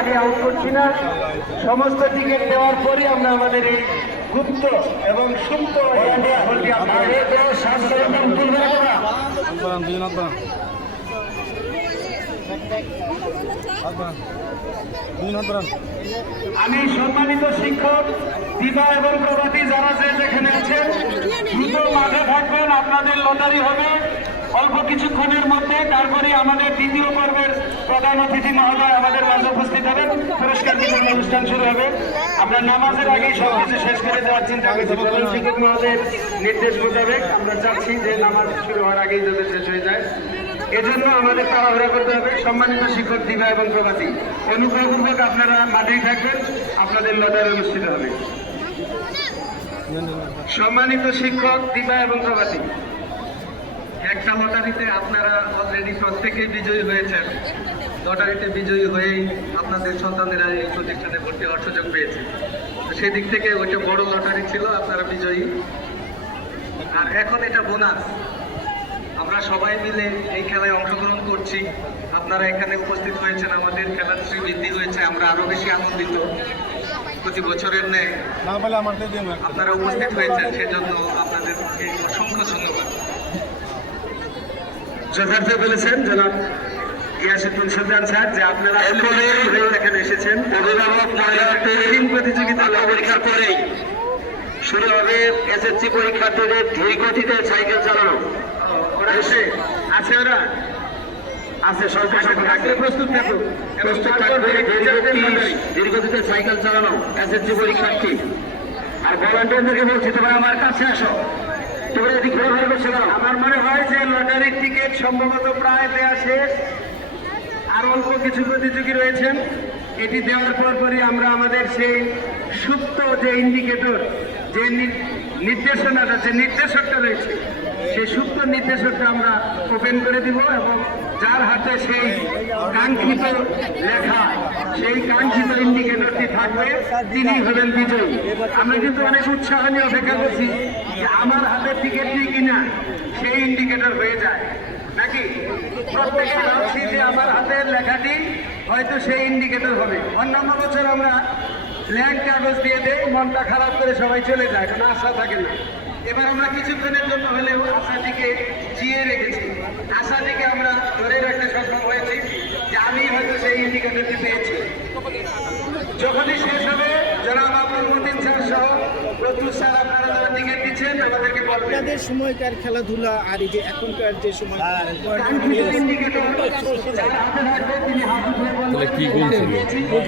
আগে আউট করছি না, সমস্ত টিকিট দেওয়ার পরই আমরা আমাদের এই গুপ্ত এবং সুপ্ত আমি সম্মানিত শিক্ষক দিবা এবং প্রভাতী যারা যেখানে আছেন দ্রুত মাঠে থাকবেন। আপনাদের লটারি হবে অল্প কিছুক্ষণের মধ্যে, তারপরে আমাদের দ্বিতীয় পর্বের প্রধান অতিথি মহোদয় আমাদের মাঝে উপস্থিত হবেন, পুরস্কার বিতরণ অনুষ্ঠান শুরু হবে। আমরা নামাজের আগেই সবকিছু শেষ করে দেওয়ার চিন্তা করছি। প্রধান শিক্ষক মহোদয়ের নির্দেশ মোতাবেক আমরা চাচ্ছি যে নামাজ শুরু হওয়ার আগেই যাতে শেষ হয়ে যায়, এজন্য আমাদের তাড়াহুড়া করতে হবে। সম্মানিত শিক্ষক দিবা এবং প্রভাতী, অনুগ্রহপূর্বক আপনারা মাঠেই থাকবেন, আপনাদের লটারি অনুষ্ঠিত হবে। সম্মানিত শিক্ষক দিবা এবং প্রভাতী, একটা লটারিতে আপনারা অলরেডি প্রত্যেকেই বিজয়ী হয়েছেন। লটারিতে বিজয়ী হয়েই আপনাদের সন্তানেরা এই প্রতিষ্ঠানে ভর্তি হওয়ার সুযোগ পেয়েছে। সেই দিক থেকে ওইটা বড় লটারি ছিল, আপনারা বিজয়ী। আর এখন এটা বোনাস, আমরা সবাই মিলে এই খেলায় অংশগ্রহণ করছি। আপনারা এখানে উপস্থিত হয়েছেন, আমাদের খেলার শ্রীবৃদ্ধি হয়েছে, আমরা আরো বেশি আনন্দিত। প্রতি বছরের ন্যায় আপনারা উপস্থিত হয়েছেন, সেজন্য আপনাদের অসংখ্য ধন্যবাদ। যথার্থ বলেছেন জনাব ইয়াসিফুল সুলতান স্যার যে আপনারা এখানে এসেছেন। প্রতিযোগিতা পরীক্ষার পরেই শুরু হবে এসএসসি পরীক্ষার্থীদের ধীর গতিতে সাইকেল চালানো। আছে ওরা আছে, প্রস্তুত থাকুন, ধীর গতিতে সাইকেল চালানো এসএসসি পরীক্ষার্থী। আর ভলান্টিয়ারদেরকে বলছি তোমরা আমার কাছে আসো। আমার মনে হয় যে লটারির টিকিট সম্ভবত প্রায় দেওয়া শেষ, আর অল্প কিছু প্রতিযোগী রয়েছেন। এটি দেওয়ার পরপরই আমরা আমাদের সেই সুপ্ত যে ইন্ডিকেটর, যে নির্দেশনাটা, যে নির্দেশকটা রয়েছে, সেই সুপ্ত নির্দেশকটা আমরা ওপেন করে দিব এবং যার হাতে সেই কাঙ্ক্ষিত লেখা, সেই কাঙ্ক্ষিত ইন্ডিকেটরটি থাকবে, তিনি হলেন বিজয়ী। আমরা কিন্তু অনেক উৎসাহ নিয়ে অপেক্ষা করছি যে আমার হাতের টিকিটটি কিনা সেই ইন্ডিকেটর হয়ে যায় নাকি। প্রত্যেকে ভাবছি যে আমার হাতের লেখাটি হয়তো সেই ইন্ডিকেটর হবে। অন্যান্য বছর আমরা ব্ল্যাঙ্ক কাগজ দিয়ে দেই, মনটা খারাপ করে সবাই চলে যায়, কোনো আশা থাকে না। এবার আমরা কিছুক্ষণের জন্য হলেও আশাটিকে জিয়ে রেখেছি, আশাটিকে আমরা ধরে রাখতে সক্ষম হয়েছি যে আমি হয়তো সেই ইন্ডিকেটরটি পেয়েছি। যখনই শেষ হবে জনাব আব্দুল মতিন স্যার সহ প্রচুর স্যার আপনারা যারা টিকিট দিচ্ছেন আমাদেরকে বলবেন আপনাদের সময়কার খেলাধুলা আর এই যে এখনকার যে সময় ইন্ডিকেটর যার হাতে থাকবে তিনি হাত উঠিয়ে বলবেন।